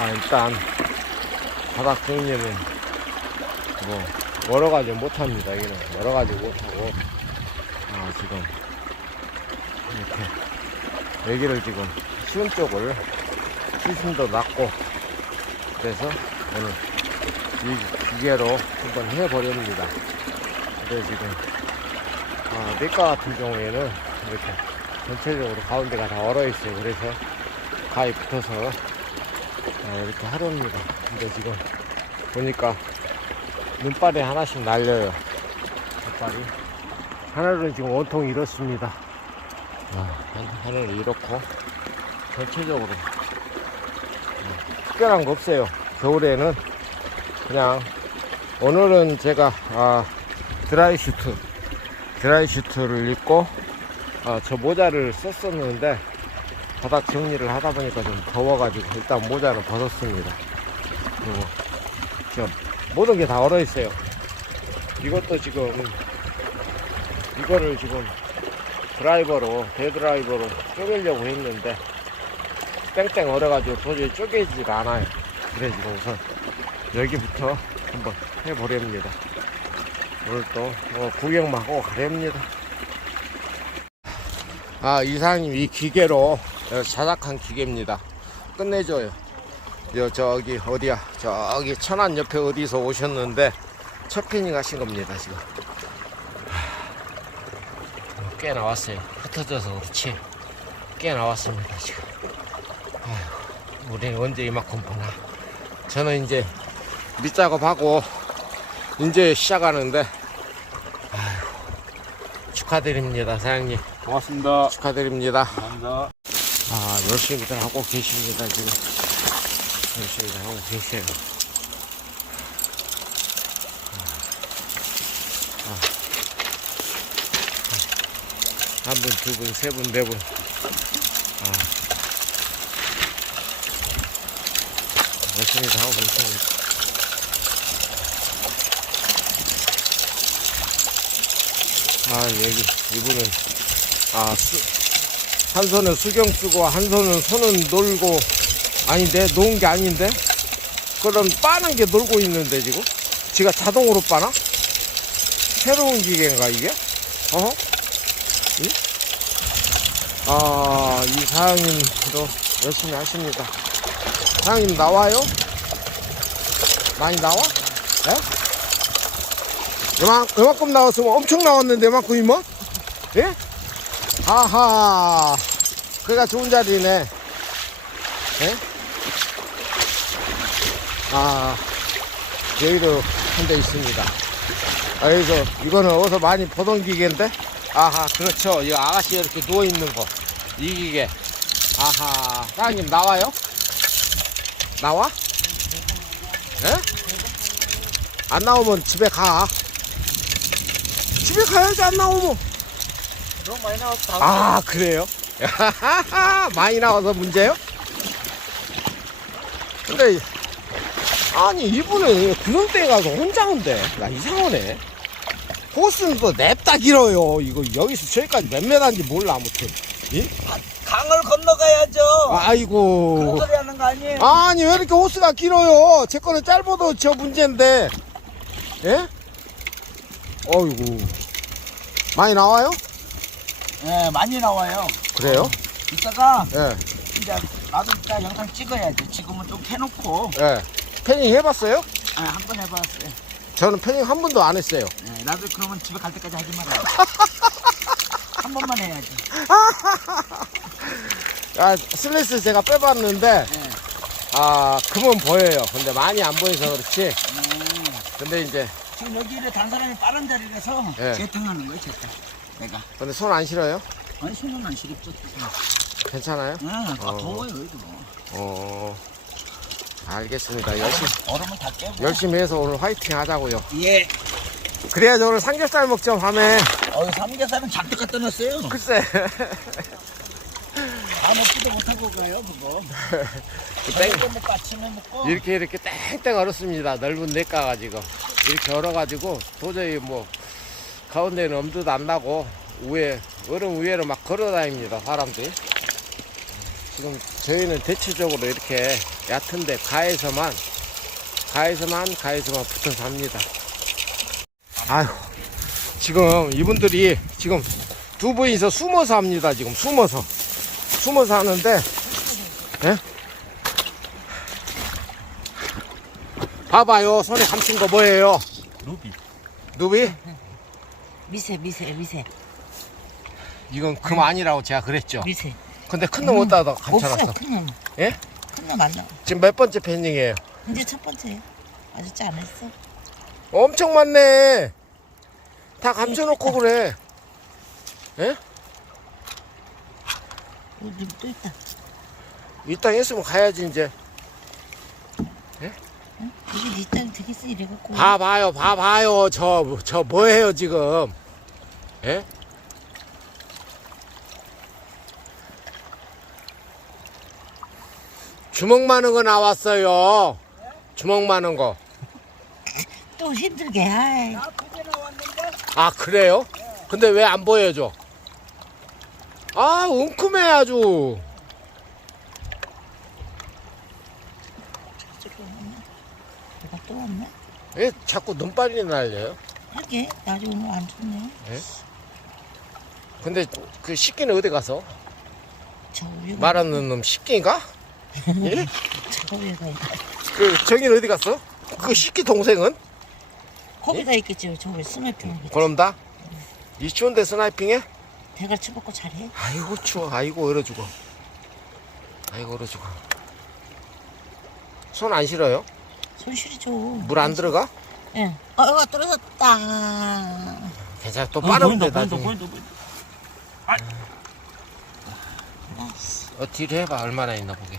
아, 일단 바닥 정리는 뭐 여러 가지 못합니다. 여기는 가지 못하고 아, 지금 이렇게 여기를 지금 수은 쪽을 수심도 낮고 그래서 오늘 이 기계로 한번 해보렵니다. 근데 지금 아, 내과 같은 경우에는 이렇게 전체적으로 가운데가 다 얼어 있어요. 그래서 가위 붙어서 아, 이렇게 하렵니다. 근데 지금 보니까 눈발이 하나씩 날려요. 눈발이 하늘은 지금 온통 이렇습니다. 아, 하- 하늘이 이렇고 전체적으로 음, 특별한 거 없어요. 겨울에는 그냥 오늘은 제가 아, 드라이 슈트 드라이 슈트를 입고 아, 저 모자를 썼었는데 바닥 정리를 하다 보니까 좀 더워가지고 일단 모자를 벗었습니다. 그리고 지금 모든 게 다 얼어 있어요. 이것도 지금 이거를 지금 드라이버로 대드라이버로 쪼개려고 했는데 땡땡 얼어가지고 도저히 쪼개지가 않아요. 그래 지금 우선 여기부터 한번 해보렵니다. 오늘 또 어, 구경만 하고 가렵니다. 아 이사님 이 기계로 어, 자작한 기계입니다. 끝내줘요. 여 저기 어디야 저기 천안 옆에 어디서 오셨는데 첫 패닝 하신 겁니다 지금. 하, 꽤 나왔어요. 흩어져서 그렇지. 꽤 나왔습니다 지금. 아휴, 우리는 언제 이만큼 보나. 저는 이제 밑작업하고 이제 시작하는데 아휴, 축하드립니다 사장님 고맙습니다. 축하드립니다 감사합니다. 아 열심히들 하고 계십니다 지금 열심히들 하고 계세요 한 분, 두 분, 세 분, 네 분. 아. 열심히 다 하고 있습니다. 아, 여기, 이분은, 아, 수, 한 손은 수경 쓰고, 한 손은 손은 놀고, 아닌데, 놓은 게 아닌데? 그럼 빠는 게 놀고 있는데, 지금? 지가 자동으로 빠나? 새로운 기계인가, 이게? 어허? 아, 이 사장님도 열심히 하십니다. 사장님 나와요? 많이 나와? 예? 이만, 이만큼 나왔으면 엄청 나왔는데, 이만큼이면? 예? 아하. 그가 좋은 자리네. 예? 아, 여기도 한 대 있습니다. 아, 여기서, 이거는 어디서 많이 보던 기계인데? 아하, 그렇죠. 이 아가씨 이렇게 누워있는 거. 이 기계. 아하. 사장님, 나와요? 나와? 예? 안 나오면 집에 가. 집에 가야지, 안 나오면. 너무 많이 나왔어. 아, 그래요? 많이 나와서 문제요? 근데, 아니, 이분은 구성대에 가서 혼자 온대. 나 이상하네. 호스는 또 냅다 길어요. 이거 여기서 저기까지 몇 메다인지 몰라, 아무튼. 이? 강을 건너가야죠. 아이고. 그런 소리 하는 거 아니에요? 아니, 왜 이렇게 호스가 길어요? 제 거는 짧아도 저 문제인데. 예? 어이구. 많이 나와요? 네, 많이 나와요. 그래요? 이따가 예, 이제 나도 이따 영상 찍어야지. 지금은 좀 해놓고 예. 패닝 해봤어요? 아, 한번 해봤어요. 저는 패닝 한 번도 안 했어요. 네, 나도 그러면 집에 갈 때까지 하지 말아요. 한 번만 해야지. 아, 슬래스 제가 빼봤는데, 네. 아, 금은 보여요. 근데 많이 안 보여서 그렇지. 음, 근데 이제, 지금 여기 이래 단 사람이 빠른 자리라서 네. 재탕하는 거예요, 재탕. 내가. 근데 손 안 실어요? 아니, 손은 안 시렵죠. 괜찮아요? 응, 아, 어. 더워요, 여기도. 어, 알겠습니다. 열심히, 얼음을 다 깨고. 열심히 해서 오늘 화이팅 하자고요. 예. 그래야지 오늘 삼겹살 먹죠, 밤에. 어, 삼겹살은 잔뜩 갖다 놨어요. 글쎄. 다 먹지도 못하고 가요, 그거. 땡. 저녁에 먹고 아침에 먹고. 이렇게 이렇게 땡땡 얼었습니다. 넓은 내가 가 지고 이렇게 얼어가지고 도저히 뭐 가운데는 엄두도 안 나고 위에 얼음 위에를 막 걸어다닙니다. 사람들이 지금 저희는 대체적으로 이렇게 얕은데 가에서만 가에서만 가에서만 붙어서 합니다. 아휴 지금 이분들이 지금 두 분이서 숨어서 합니다. 지금 숨어서 숨어서 하는데 예? 봐봐요 손에 감춘 거 뭐예요? 루비. 누비? 미세 미세 미세 이건 금 아니라고 제가 그랬죠. 미세 근데 큰 놈 어디다 감춰놨어? 없어 큰놈 예? 큰놈 안 나와 지금 몇 번째 패닝이에요? 이제 첫 번째 아직 안 했어 엄청 많네. 다 감춰놓고 그래. 여기 또 있다 일단 했으면 가야지 이제. 응? 이게 네 딸이 되겠어 이래갖고 봐봐요, 봐봐요. 저, 저 뭐예요 지금? 예? 주먹 많은 거 나왔어요. 주먹 많은 거. 또 힘들게 아이 아 그래요? 근데 왜 안 보여줘? 아 웅큼해 아주. 저쪽에 왔네 누가 또 왔네 왜 자꾸 눈발이 날려요? 이렇게 날이 오늘 안 좋네 근데 그 식기는 어디 가서? 저 위에 말하는 놈 식기인가? 예? 저 위에 가 있다 그 정인 어디 갔어? 그 식기 동생은? 거기다 있겠지 저기 있겠지 그럼 다? 이 추운 데 스나이핑해? 대가 쳐먹고 잘해 아이고 추워 아이고 얼어 죽어 아이고 얼어 죽어 손 안 실어요? 손실이죠. 물 안 들어가? 예. 어, 어 떨어졌다. 괜찮아. 또 어, 나중에. 보인다, 보인다. 아이씨 어 뒤로 해봐. 얼마나 있나 보게.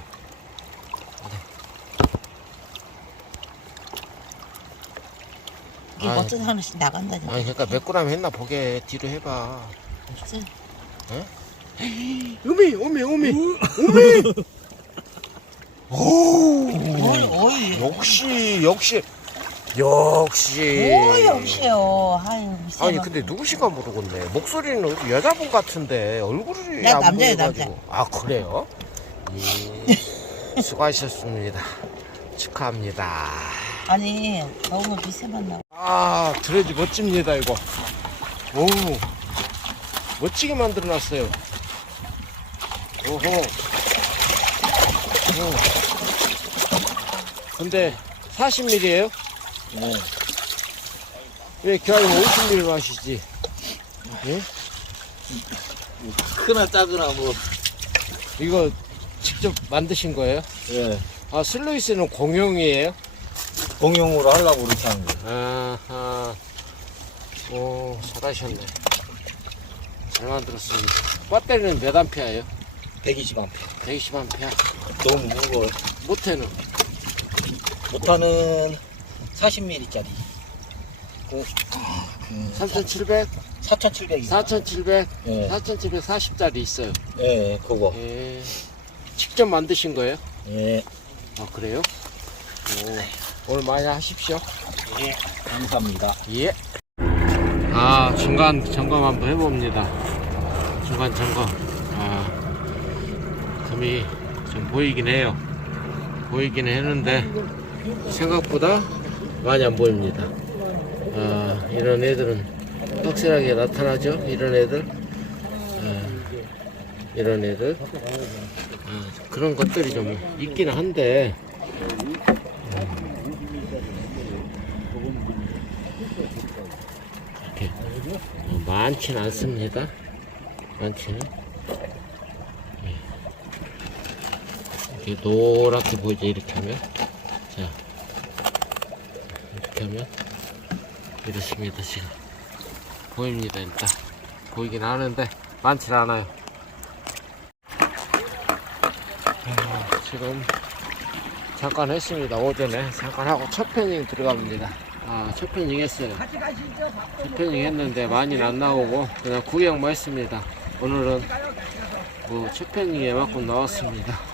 이게 아이. 멋진 하나씩 나간다니까. 아니 그러니까 몇 그램 했나 보게. 뒤로 해봐. 없어 우미 우미 우미 뭘 어이 역시 역시. 역시. 오 역시요. 아유 미세 아니 근데 누구신가 모르겠네. 목소리는 여자분 같은데 얼굴이 나 안 남자예요, 보여가지고. 아 그래요? 예. 수고하셨습니다. 축하합니다. 아니 너무 미세만 나고. 아 드레지 멋집니다 이거. 오 멋지게 만들어놨어요. 오호 오. 근데 40mm에요? 네. 왜 겨울 50mm로 하시지? 예? 크나 작으나 뭐. 이거 직접 만드신 거예요? 예. 아 슬로이스는 공용이에요? 공용으로 하려고 그렇게 하는 거. 아하 오 잘하셨네 잘 만들었습니다 배터리는 몇 암페어예요? 120A. 120암페어 너무 무거워. 모태는 모터는 40mm짜리. 3700, 4,700이. 4700, 예. 4740짜리 있어요 예, 그거. 예. 직접 만드신 거예요? 예. 아 그래요? 오, 오늘 많이 하십시오 예. 감사합니다. 예. 아, 중간 점검 한번 해봅니다. 중간 점검. 아, 금이 좀 보이긴 해요. 보이긴 했는데, 생각보다 많이 안 보입니다. 아, 이런 애들은 확실하게 나타나죠? 이런 애들. 아, 이런 애들. 아, 그런 것들이 좀 있기는 한데, 이렇게 어, 많지는 않습니다. 많지는. 예. 이렇게 노랗게 보이죠? 이렇게 하면. 자. 이렇게 하면. 이렇습니다, 지금. 보입니다, 일단. 보이긴 하는데, 많진 않아요. 아, 지금, 잠깐 했습니다. 오전에. 잠깐 하고 첫 패닝 들어갑니다. 아, 첫 패닝 했어요. 쇼핑 했는데 많이는 안 나오고 그냥 구경만 했습니다. 오늘은 뭐 쇼핑에 맞고 나왔습니다.